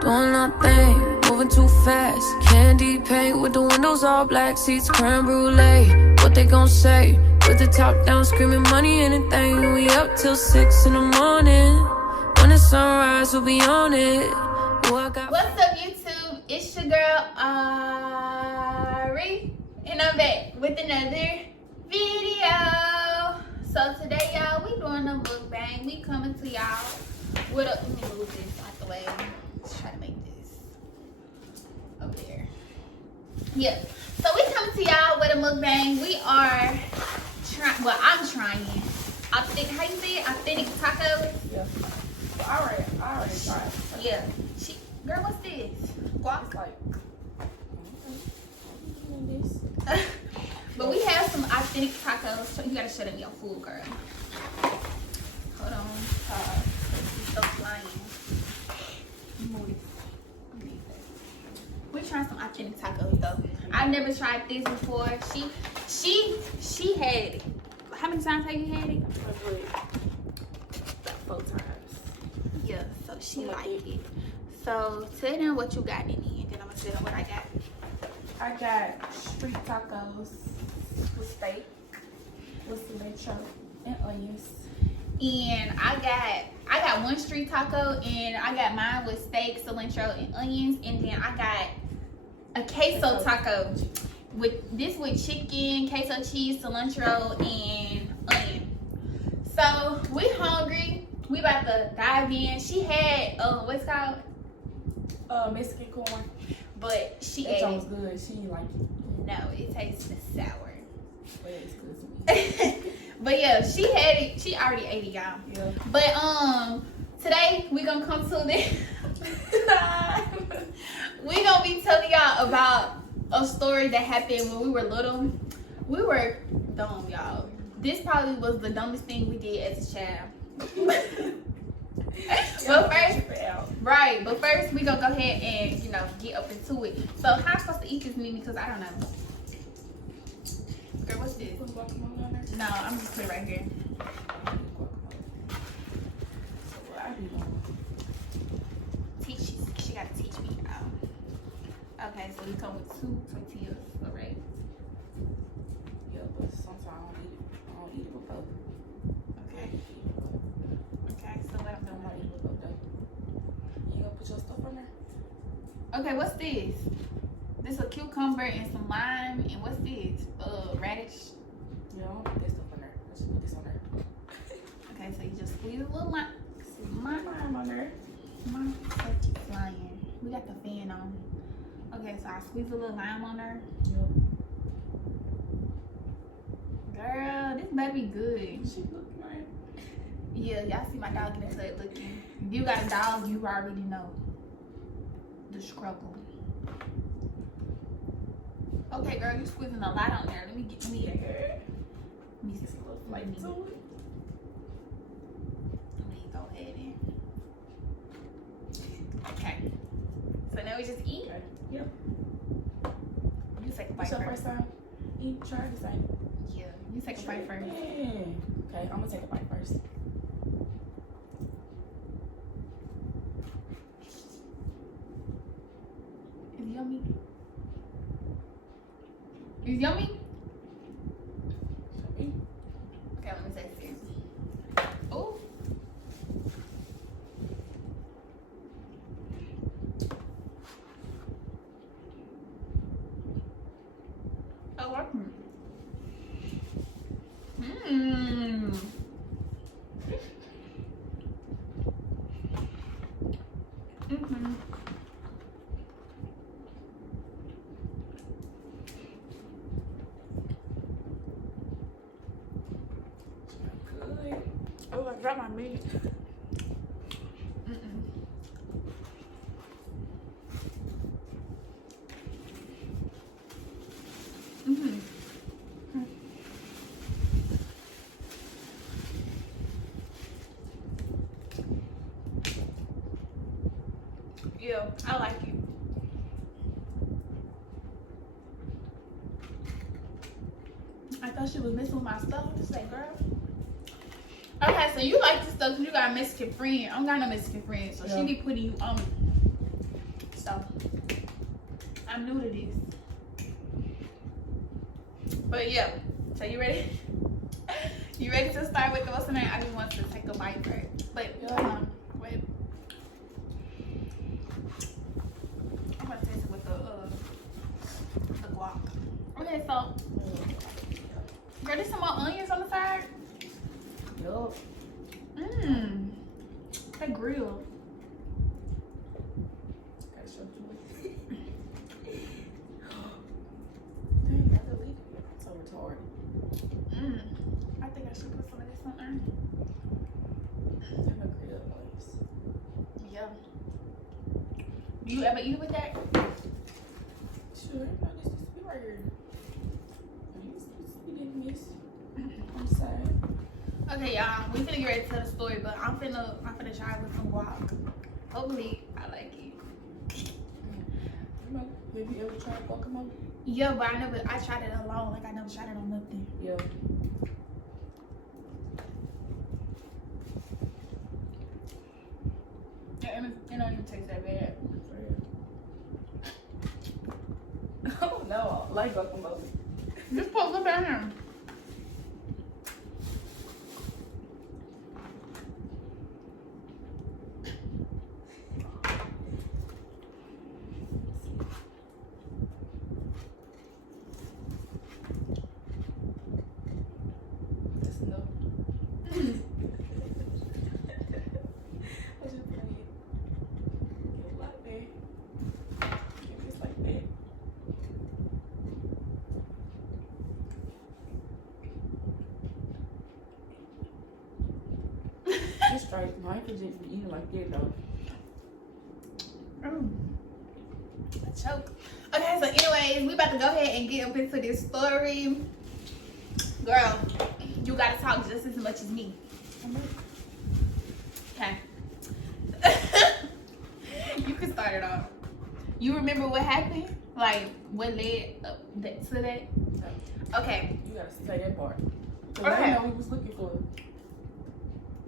doing nothing, moving too fast. Candy paint with the windows all black, seats creme brulee. What they gon' say? With the top down, screaming money, anything. We up till 6 in the morning. When the sunrise, we'll be on it. What's up, YouTube? It's your girl Ari, and I'm back with another video. So today, y'all, we doing a mukbang. We coming to y'all with a. Let me move this out the way. Let's try to make this over there. Yeah. So we coming to y'all with a mukbang. We are trying. Well, I'm trying. Authentic. How you say it? Authentic tacos. Yeah. Well, I already tried. Yeah. Girl, what's this? Guac? Like, But we have some authentic tacos. So you gotta show them your food, girl. Hold on. She's so flying. We're trying some authentic tacos though. I've never tried this before. She had it. How many times have you had it? about 4 times. Yeah, so she liked it. So tell them what you got in it, and then I'm gonna tell them what I got. I got street tacos with steak, with cilantro and onions. And I got one street taco, and I got mine with steak, cilantro, and onions. And then I got a queso taco with chicken, queso cheese, cilantro, and onion. So we hungry. We about to dive in. She had what's it called? Mexican corn. But she ate it. It was good. She didn't like it. No, it tastes sour. But it's good to me. But yeah, she had it. She already ate it, y'all. Yeah. But today we gonna come to this. We gonna be telling y'all about a story that happened when we were little. We were dumb, y'all. This probably was the dumbest thing we did as a child. But first we gonna go ahead and get up into it. So how I'm supposed to eat this, Mimi? Because I don't know. Girl, what's this? No, I'm just put it right here. She gotta teach me how. Okay, so we come with 2 tortillas, alright? Yeah, but sometimes I don't eat it before. Okay. Okay, so what I'm doing? I eat it before though. You gonna put your stuff on there? Okay, what's this? This is a cucumber and some lime, and what's this? Radish. Yeah, I don't put this stuff on there. Let's just put this on there. Okay, so you just squeeze a little lime. Lime on there. My stuff keeps flying. We got the fan on. Okay, so I squeeze a little lime on her. Yep. Girl, this baby good. She look nice. Yeah, y'all see my dog into it looking. If you got a dog, you already know the struggle. Okay, girl, you squeezing a lot on there. Let me see. Like to it. Let me go ahead and. Okay. So now we just eat. Okay. Yep. You take a bite It's your first. first time? You try this thing. Yeah, you take a bite first. Yeah. Okay, I'm gonna take a bite first. It's yummy. It's yummy? Should be. Okay, let me taste it. Oh. I like it. Mmm. Mm-hmm. Good. Oh, I dropped my meat. Yeah, I like it. I thought she was messing with my stuff. Just like, girl. Okay, so you like this stuff because you got a Mexican friend. I don't got no Mexican friend, so she be putting you on. so I'm new to this. But yeah, so you ready? You ready to start with the what's the name? I just want to take a bite first. But wait. I'm gonna taste it with the guac. Okay, so girl, there's some more onions on the side. Yup. That grill. Gotta show you. Dang, I deleted it. I'm so retarded. I think I should put some of this on there. Have a grill place. Yeah. Do you ever eat it with that? Sure, everybody needs to be right here. You didn't miss. I'm sorry. Okay, y'all. We finna get ready to tell the story, but I'm finna try it with some guac. Hopefully, I like it. Have you ever tried guacamole? Yeah, but I tried it alone. Like I never tried it on nothing. Yeah. It don't even taste that bad. Oh no, I like guacamole. Just put it down here. Just no. I just put it like that. Just like that. Just straight. Mine could just be eating like that though. Choke. Okay, so anyways, we about to go ahead and get up into this story. Girl, you gotta talk just as much as me. Okay. You can start it off. You remember what happened? Like, what led up to that? Okay. You gotta say that part. Cause Okay. I didn't know we was looking for it.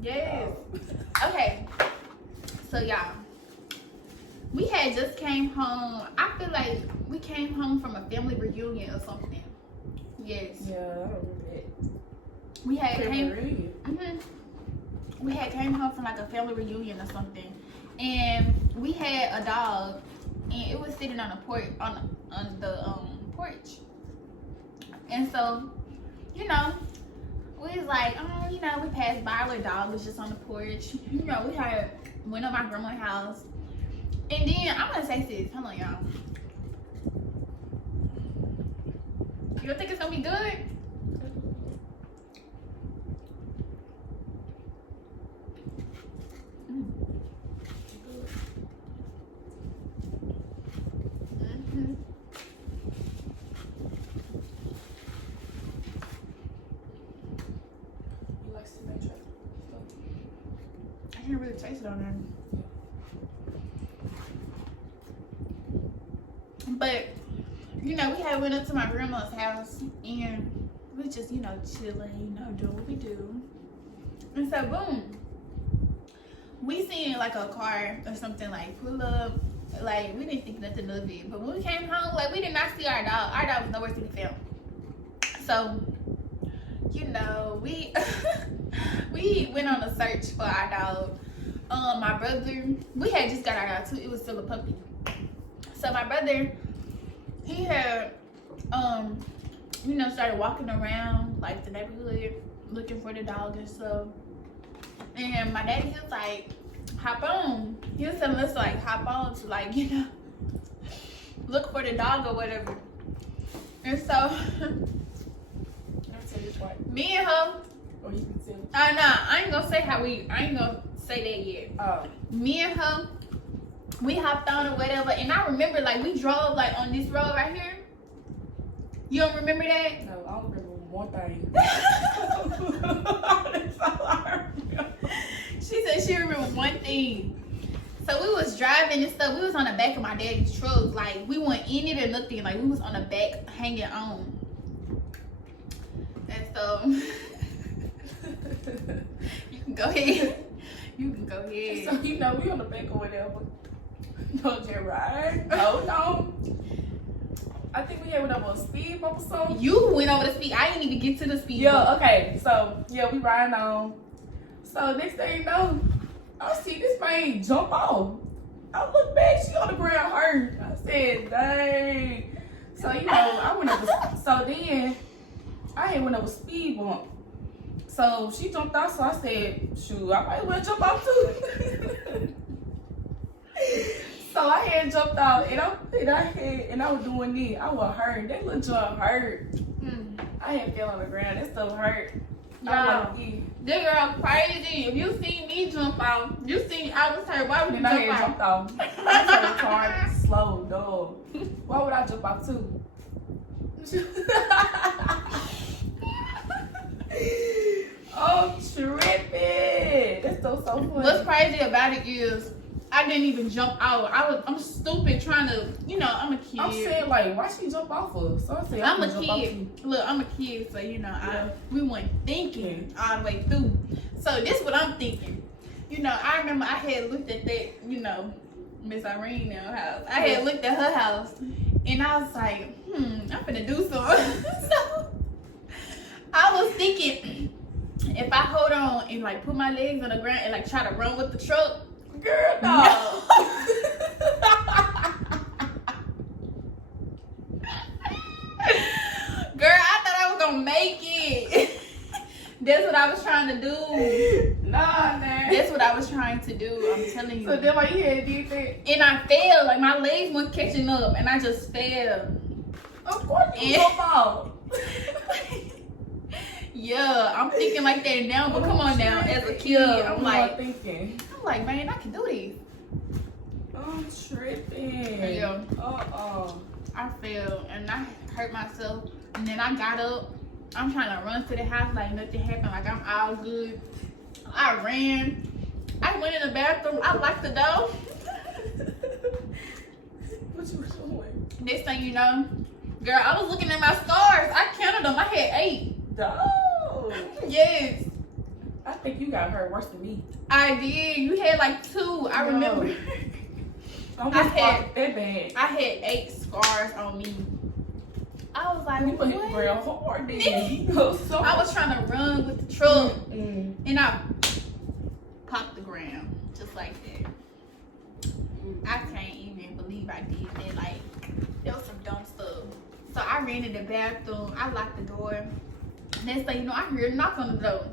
Yes. Okay. So y'all, we had just came home. I feel like we came home from a family reunion or something. Yes. Yeah, I don't remember that. We had came. Reunion. We had came home from like a family reunion or something, and we had a dog, and it was sitting on the porch on the porch, and so, you know, we was like, oh, you know, we passed by, our dog was just on the porch. You know, we had went to my grandma's house, and then I'm gonna say this. Hold on, y'all. You don't think it's gonna be good? You like Sinatra? I can't really taste it on there. But, you know, we had went up to my grandma's house and we just, you know, chilling, you know, doing what we do. And so, boom, we seen like a car or something like pull up. Like, we didn't think nothing of it. But when we came home, like, we did not see our dog. Our dog was nowhere to be found. So, you know, we we went on a search for our dog. My brother, we had just got our dog too. It was still a puppy. So my brother, he had, you know, started walking around like the neighborhood looking for the dog and stuff. And my daddy, he was like, hop on. He was telling us like hop on to like, you know, look for the dog or whatever. And so me and her, or you can say I ain't gonna say I ain't gonna say that yet. Me and her, we hopped on or whatever, and I remember like we drove like on this road right here. You don't remember that? No, I don't remember one thing. That's all I remember. She said she remembered one thing. So we was driving and stuff. We was on the back of my daddy's truck. Like, we weren't in it or nothing. Like, we was on the back hanging on. And so, you can go ahead. You can go ahead. So, you know, we on the back or whatever. No, just right. Hold on. I think we had went over a speed bump or something. You went over the speed. I didn't even get to the speed. Yeah, okay. So, yeah, we riding on. So, next thing you know, I see this man jump off. I look back, she on the ground hurt. I said, dang. So, you know, I went over. So, then, I had went over speed bump. So, she jumped off, so I said, shoot, I might as well jump off too. So I had jumped out and I was doing it. I was hurt. That little jump hurt. I had fell on the ground. That stuff hurt. That girl crazy. If you see me jump out, you see I was hurt. Why would you And I jump had out? jumped off. I told the car slow, dog. Why would I jump out too? I'm tripping. That's so funny. What's crazy about it is I didn't even jump out. I'm stupid trying to, you know, I'm a kid. I'm saying like, why she jump off of? So I said, I'm a jump off kid. too. Look, I'm a kid, so you know, Yeah. we weren't thinking all the way through. So this what I'm thinking. You know, I remember I had looked at that, you know, Miss Irene in her house. I had looked at her house and I was like, I'm finna do something. So I was thinking if I hold on and like put my legs on the ground and like try to run with the truck, Girl, no. Girl, I thought I was gonna make it. That's what I was trying to do. Nah, man. That's what I was trying to do. I'm telling you. So then why you had did that? And I fell. Like my legs weren't catching up, and I just fell. Of course you And- jump off. Yeah, I'm thinking like that now. But come on now, as a kid, Yeah, I'm what like, thinking. man, I can do this. I'm tripping. Yeah. I I fell and I hurt myself, and then I got up. I'm trying to run to the house like nothing happened, like I'm all good. I ran. I went in the bathroom. I locked the door. What you doing? Next thing you know, girl, I was looking at my scars. I counted them. I had 8. Dog. Yes, I think you got hurt worse than me. I did. You had like 2. I No. remember. I I had- that bad. I had 8 scars on me. I was like, You put it what? real hard then. So I was trying to run with the truck, Mm. and I popped the ground just like that. I can't even believe I did that. Like, there was some dumb stuff. So I ran in the bathroom. I locked the door. Next thing you know, I heard a knock on the door.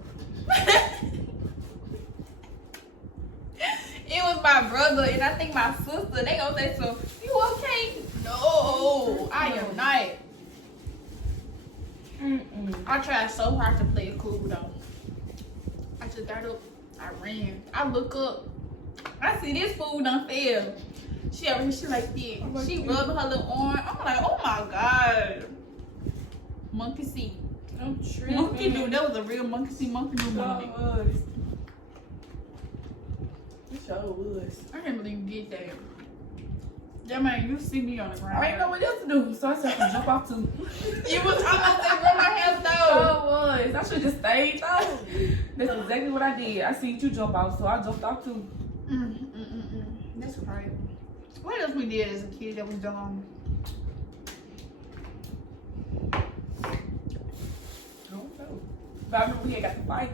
It was my brother and I think my sister. They gonna say, so, you okay? No, I am not. I tried so hard to play it cool though. I just got up, I ran. I look up, I see this fool done fell. She over here, she like this. She rubbing her little arm. I'm like, oh my God. Monkey see. I'm tripping. Monkey do. That was a real monkey see, monkey do moment. It sure was. I can't believe you did that. Yeah, man, you see me on the ground. I ain't know what else to do, so I said I can jump off too. It was almost like rub my hands So though. it was. I should just stayed though. That's exactly what I did. I seen you jump off, so I jumped off too. That's crazy. What else we did as a kid that was dumb? I don't know. But I remember we had got to fight.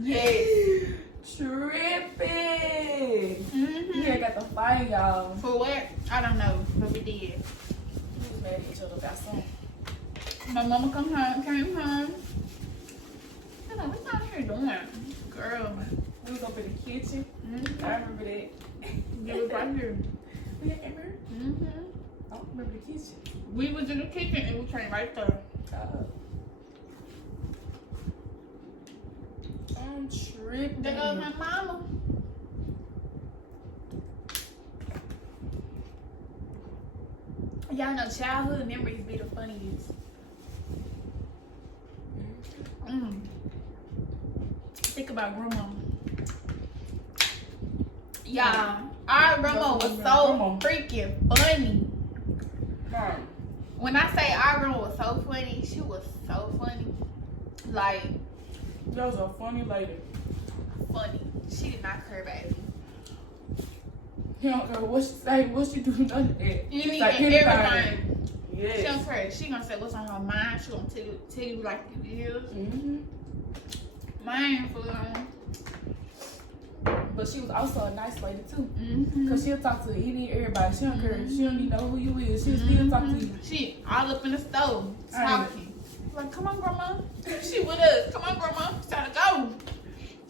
Yes. Tripping. We had got to fight, y'all. For what? I don't know, but we did. We was mad at each other about something. My mama came home. I know, what y'all here doing? Girl. We was up in the kitchen. I remember that. You was right here. We had ever. I don't remember the kitchen. We was in the kitchen and we came right there. I'm tripping. There goes my mama. Y'all know childhood memories be the funniest. Think about grandma. Y'all, our grandma was so freaking funny. When I say our grandma was so funny, she was so funny. Like, That was a funny lady. funny. She did not care, baby. You don't know what she say, what she do, none of that. Anything, Like everything. Yes. She don't care. She gonna say what's on her mind. She gonna tell you like it is. Mm-hmm. Mine for them. But she was also a nice lady too. Mm-hmm. Cause she'll talk to any everybody. She don't care. She don't even know who you is. She'll still talk to you. She all up in the stove Right. talking. Like, come on, grandma. She with us. Come on, grandma. It's time to go.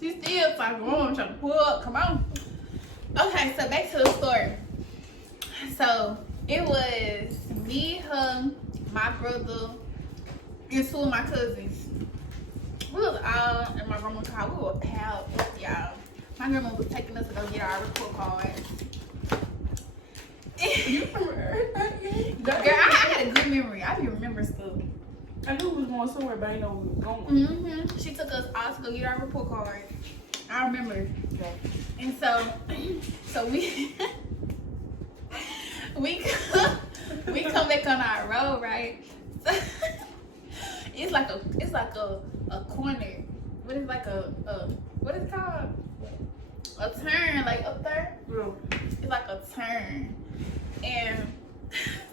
She still talking. Oh, I'm trying to pull up. Come on. Okay, so back to the story. So it was me, her, my brother, and two of my cousins. We was all in my grandma's car. We were pals, y'all. My grandma was taking us to go get our report cards. You remember everything? Girl, I had a good memory. I be remember stuff. I knew we was going somewhere, but I didn't know where we was going. Mm-hmm. She took us all to go get our report card. I remember. And so we we come back on our road, right? So it's like a corner. What is like what is it called? A turn, like up there. It's like a turn. And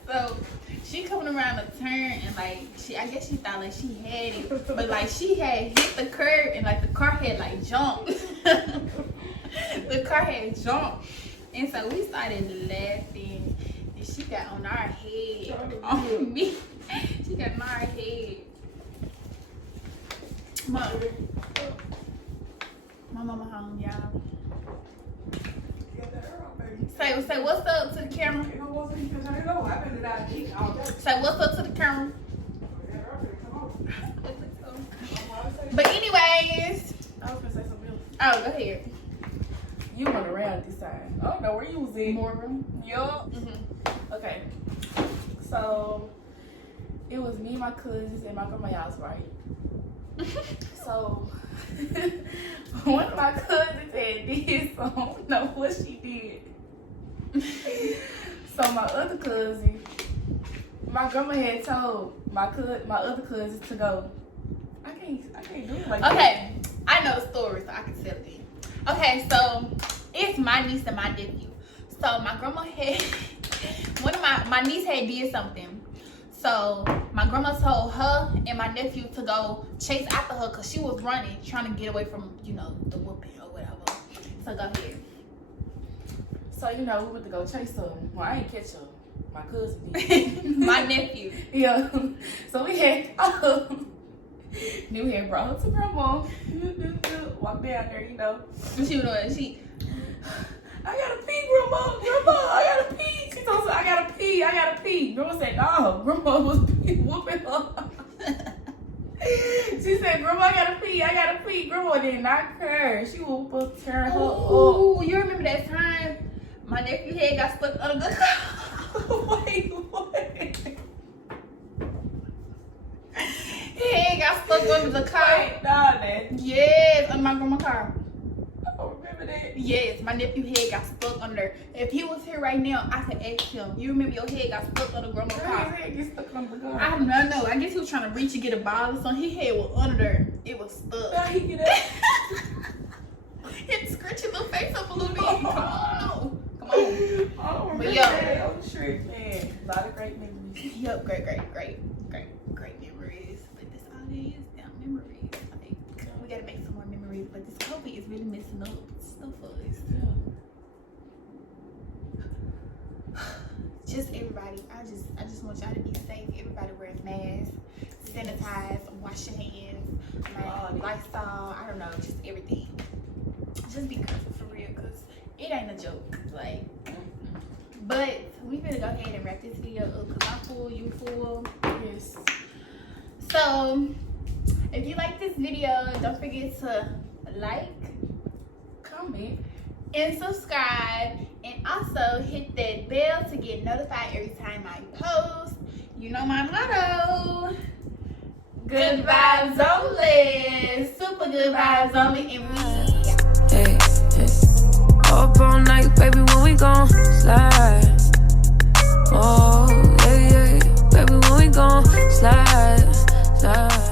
so she coming around the turn and like I guess she thought like she had it, but like she had hit the curb and like the car had like jumped. The car had jumped, and so we started laughing. And she got on our head, on me. She got on our head. Mom, my mama home, y'all. Say what's up to the camera. Say what's up to the camera. But anyways, I was gonna say something else. oh, go ahead. You went around this time. I don't know where you was in. More room. Yup. Mm-hmm. Okay. So it was me, my cousins, and my grandma's house, right? So one of my cousins had did, so I don't know what she did. So my other cousin, my grandma had told my other cousins to go. I can't do it like Okay, I know the story, so I can tell it. Okay, so it's my niece and my nephew. So my grandma had one of my niece had did something. So my grandma told her and my nephew to go chase after her because she was running, trying to get away from, you know, the whooping or whatever. So go ahead. So we went to go chase her. Well, I ain't catch her. My cousin did. My nephew. Yeah. So we had then we had brought her to grandma. Walked down there, And she was doing, I gotta pee, grandma. Grandma, I gotta pee. She told us, I gotta pee. Grandma said, no. Grandma was whooping her. She said, grandma, I gotta pee. Grandma did not care. She would turn her up. oh, you remember that time my nephew head got stuck under the car? Wait, what? His head got stuck under the car. Wait, nah, that. Yes, under my grandma's car. I don't remember that. Yes, my nephew head got stuck under. If he was here right now, I could ask him. You remember your head got stuck under grandma's His car? head get stuck on the car. I don't know. I guess he was trying to reach and get a ball or something. His head was under there. It was stuck. How he get up? It scratched your little face up a little bit. Come on. Come on. I don't remember But yo. that. I'm sure, man. A lot of great memories. Yup, great memories. But this all it is now, memories. Like, we gotta make some more memories. But this COVID is really messing up stuff for us. Just everybody, I just want y'all to be safe. Everybody wears masks, sanitize, wash your hands, like Lysol, I don't know, just everything. Just be careful for real, cause it ain't a joke. Like, but we better go ahead and wrap this video up, cause I'm full, you full. Yes. So, if you like this video, don't forget to like, Comment. and subscribe, and also hit that bell to get notified every time I post. You know my motto. Good vibes only. Super good vibes only. And we Hey, hey. Up all night, baby, when we gon' slide. Oh, yeah, yeah. Baby, when we gon' slide, slide.